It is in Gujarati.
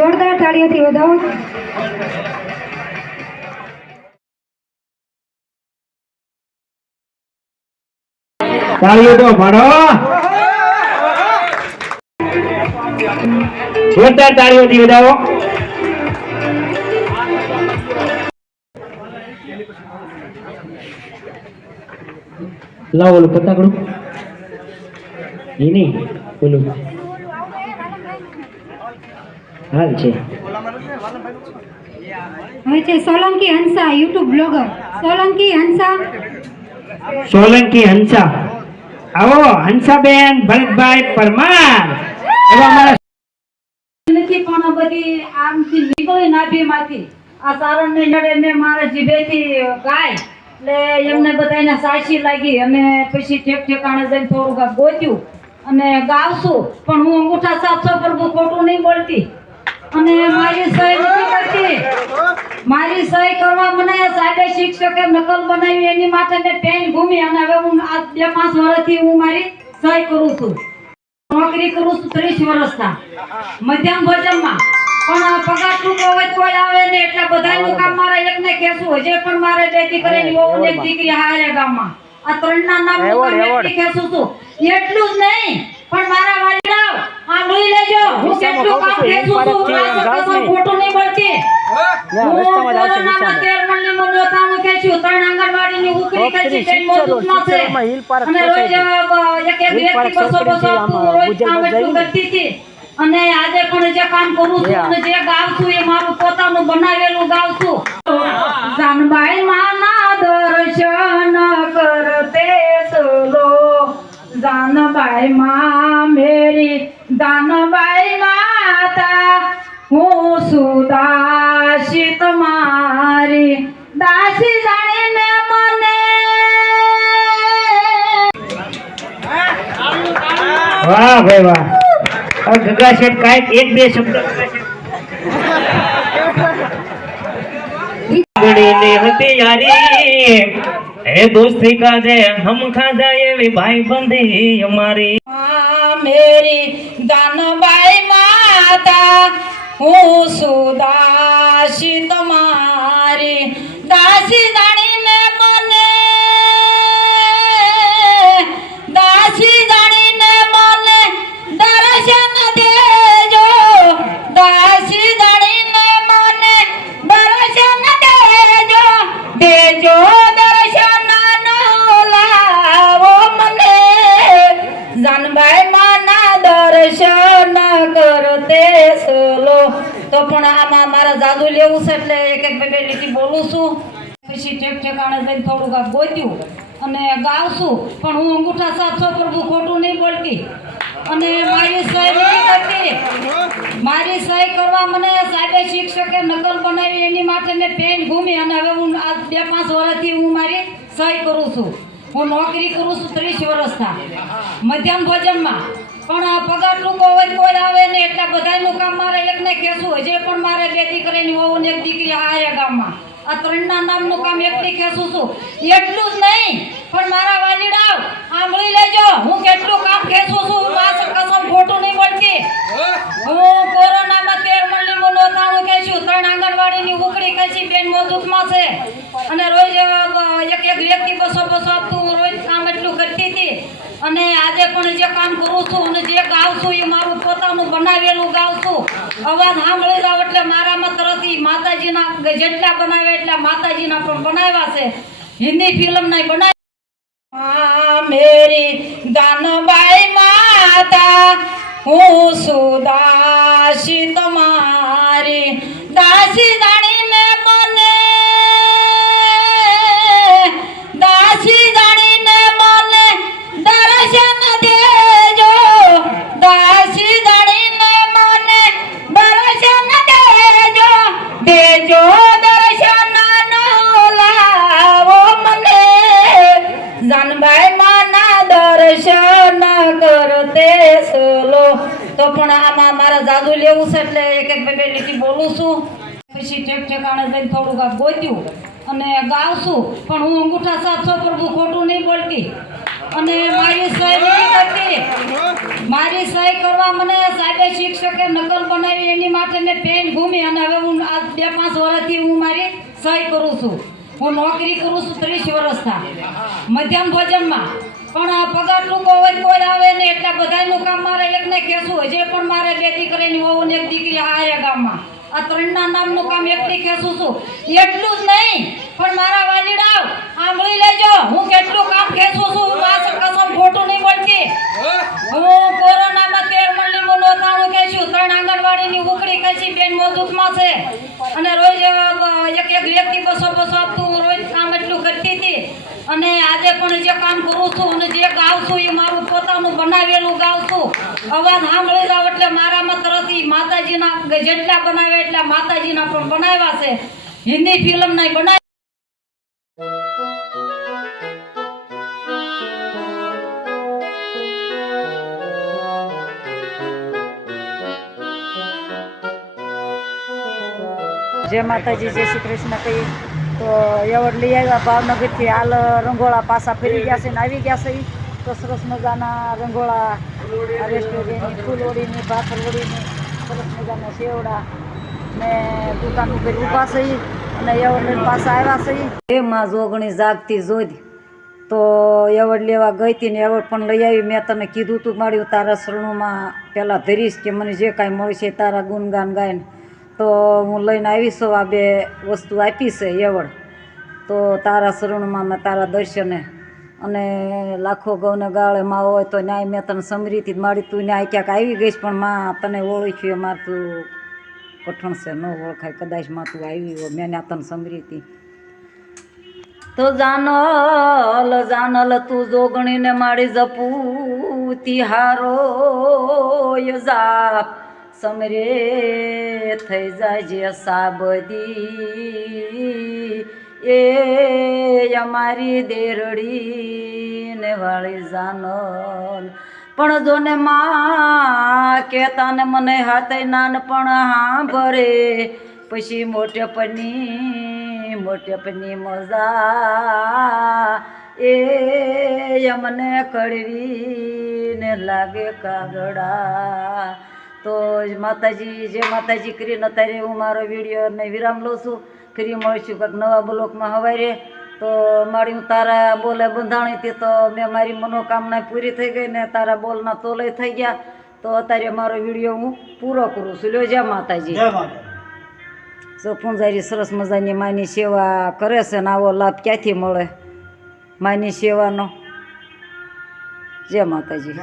જોરદાર તાળીઓથી વધાવો. તાળીઓ તો પાડો, જોરદાર તાળીઓથી વધાવો. લાવો ઓલું પતાકડું એ નહીં ઓલું હાલ છે. હવે છે સોલંકી હંસા, યુટ્યુબ બ્લોગર સોલંકી હંસા. સોલંકી હંસા, આવો હંસાબેન ભરતભાઈ પરમાર. એવા અમારા નથી પણ બધી આમથી નીકળી નાભીમાંથી આ સારણને નડે મેં મારા જીભેથી ગાય એટલે એમને બધાને સાચી લાગી અને પછી ઠેકાણે જઈને થોડુંક ગોત્યું અને ગાવશું પણ હું અંગૂઠા સાફ પ્રભુ ખોટું નહીં બોલતી અને મારી સહી નથી કરતી. મારી સહી કરવા મને સાહેબે શિક્ષકે નકલ બનાવી એની માટે મેં પેન ઘૂમી અને હવે હું આ 2-5 વર્ષથી હું મારી સહી કરું છું. નોકરી કરું છું 30 વર્ષના મધ્યાહન ભોજનમાં પણ પગાર ટૂંકો હોય કોઈ આવે ને એટલે બધાનું કામ મારા એકને ખેંચવું. હજે પણ મારે 2 દીકરીની વહુ ને 1 દીકરી હારે ગામમાં આ 3 ના નામ એકલી ખેંચું છું. એટલું જ નહીં પણ મારા વાલીડાઓ સાંભળી લેજો હું કેટલું કામ ખેંચું છું. કસમ ખોટું નહીં બોલતી. હું કોરોનામાં 13 મણની મોટાનું ખેંચ્યું, 3 આંગણવાડીની ઉકરી ખેંચી, 3 મોજૂદમાં છે અને રોજ એક વ્યક્તિ 200 આપતું રોજ કામ એટલું કરતી હતી અને આજે પણ જે કામ કરું છું અને જે ગાઉં છું એ મારું પોતાનું બનાવેલું ગાઉં છું. જાનબાઈ માના દર્શન કરતે ચલો, જાનબાઈ માં મેરી જાનબાઈ માતા, હું સુદાસી તમારી દાસી જાણીને મને. વાહ ભાઈ વાહ. ગગા શેઠ કાંઈક 1-2 શબ્દ ગણીને હતી યારી એ દોસ્તી કાજે હમ ખાધા એવી ભાઈ બંધી અમારી. મેરી દાનબાઈ માતા, હું સુદાસી તમારી દાસી જાણીને મને, દાસી જાણીને મને દર્શન દેજો, દાસી જાણીને મને દર્શન દેજો, દેજો દર્શન નો લાવો મને, જાનબાઈ માના દર્શન કરતે ચલો. તો પણ આમાં મારા જાદુ લેવું છે એટલે 1-2 લીટી બોલું છું પછી ઠેકાણે જઈને થોડુંક ગોત્યું અને ગાવશું પણ હું અંગૂઠા સાફ પ્રભુ ખોટું નહીં બોલતી અને મારી સહી નથી કરતી. મારી સહી કરવા મને સાહેબે શિક્ષકે નકલ બનાવી એની માટે મેં પેન ઘૂમી અને હવે હું આ 2-5 વર્ષથી હું મારી સહી કરું છું. હું નોકરી કરું છું 30 વર્ષના મધ્યાહન ભોજનમાં પણ પગાર ટૂંકો હોય કોઈ આવે ને એટલે બધાનું કામ મારે એકને ખેંચવું. હજે પણ મારે 2 દીકરીની વહુ ને 1 દીકરી હારે ગામમાં આ 3 ના નામનું કામ એકલી ખેંચું છું. એટલું જ નહીં પણ મારા વાલીડાઓ સાંભળી લેજો હું કેટલું કામ ખેંચું છું. કસમ ખોટું નહીં બોલતી. હું કોરોનામાં 13 મણની મોટાનું ખેંચ્યું, 3 આંગણવાડીની ઉકરી ખેંચી, 2 મોજૂદમાં છે અને રોજ એક વ્યક્તિ 200 આપતું રોજ કામ એટલું કરતી હતી અને આજે પણ જે કામ કરું છું અને જે ગાઉં છું એ મારું પોતાનું બનાવેલું ગાઉં છું. અવાજ સાંભળી જાવ એટલે મારામાં તરત માતાજીના જેટલા બનાવ્યા એટલા માતાજીના પણ બનાવ્યા છે. હિન્દી ફિલ્મના બનાવ્યા. મેરી દાનબાઈ માતા, હું સુદાસી તમારી દાસી જાણીને મને, દાસી જાણીને મને દર્શન દેજો, દાસી જાણીને મને દર્શન દેજો, દેજો દર્શન નો લાવો મને, જાનબાઈ માના દર્શન કરતે ચલો. તો પણ આમાં મારા જાદુ લેવું છે એટલે 1-2 લીટી બોલું છું પછી ઠેકાણે જઈને થોડુંક ગોત્યું અને ગાવશું પણ હું અંગૂઠા સાફ પ્રભુ ખોટું નહીં બોલતી અને મારી સહી નથી કરતી. મારી સહી કરવા મને સાહેબે શિક્ષકે નકલ બનાવી એની માટે મેં પેન ઘૂમી અને હવે હું આ 2-5 વર્ષથી હું મારી સહી કરું છું. હું નોકરી કરું છું 30 વર્ષથી મધ્યાહન ભોજનમાં, પણ પગાર ટૂંકો હોય કોઈ આવે ને એટલા બધાનું કામ મારે એકને ખેંચવું. હજી પણ મારે 2 દીકરીની વહુ ને 1 દીકરી હારે ગામમાં આ 3ના નામનું કામ એકલી ખેંચું છું. એટલું જ નહીં પણ મારા વાલીડાઓ સાંભળી લેજો, હું કેટલું કામ ખેંચું છું. હું આ કસમ ખોટું નહીં બોલતી. હું કોરોનામાં 13 મણની નોતાણું ખેંચ્યું, 3 આંગણવાડીની ઉકળી ખેંચી, બેન મોજૂદમાં છે અને રોજ એક વ્યક્તિ 200 આપતું હું રોજ કામ એટલું કરતી હતી. અને આજે પણ જે કામ કરું છું અને જે ગાઉં છું એ મારું પોતાનું બનાવેલું ગાઉં છું. અવાજ સાંભળી જાવ એટલે મારામાં તરતથી માતાજીના જેટલા બનાવે એટલા માતાજીના પણ બનાવ્યા છે. હિન્દી ફિલ્મના બનાવ્યા. જય માતાજી, જય શ્રી કૃષ્ણ કહી તો એવોર્ડ લઈ આવ્યા ભાવનગરથી. હાલ રંગોળા પાછા ફરી ગયા છે ને આવી ગયા છે તો સરસ મજાના રંગોળા, રેસ્ટોરન્ટની ફૂલવડીની, ભાખરવડીની સરસ મજાના સેવડા ને દુકાન ઉપર ઊભા છે અને એવોર્ડ લઈને પાછા આવ્યા છે. એમાં જોગણી જાગતી જોઈ તો એવોર્ડ લેવા ગઈ હતી ને એવોર્ડ પણ લઈ આવી. મેં તને કીધું હતું માર્યું તારા શરણોમાં પહેલાં ધરીશ કે મને જે કાંઈ મળશે તારા ગુણગાન ગાઈને, તો હું લઈને આવી છું. આ 2 વસ્તુ આપી છે એવોર્ડ. તો તારા શરણમાં મેં તારા દર્શને અને લાખો ગૌને ગાળે માં હોય તો ન્યાય મેં તને સમરીથી મારી તું ન્યાય ક્યાંક આવી ગઈશ પણ માં તને ઓળખ્યું એ મારે તું કઠણ છે ન ઓળખાય કદાચ માં તું આવી હોય મેં ના તને સમરીથી. તો જાનલ જાનલ તું જોગણીને મારી જપૂતી હારો યજા સમરે થઈ જાય જે સાબદી એ અમારી દેરડી ને વાળી જાનલ. પણ જોને માં કહેતા ને મને હાથે નાનપણ સાંભળે પછી મોટેપની મજા એ અમને કડવી ને લાગે કાગડા. તો માતાજી જે માતાજી કરીને અત્યારે હું મારો વિડીયોને વિરામ લઉં છું. ફરી મળીશું કંઈક નવા બ્લોકમાં હવારે. તો મારી હું તારા બોલે બંધાણી હતી તો મેં મારી મનોકામના પૂરી થઈ ગઈ ને તારા બોલના તોલે થઈ ગયા. તો અત્યારે મારો વિડીયો હું પૂરો કરું છું. લ્યો જય માતાજી. જો પૂંજારી સરસ મજાની માની સેવા કરે છે ને આવો લાભ ક્યાંથી મળે માની સેવાનો. જય માતાજી.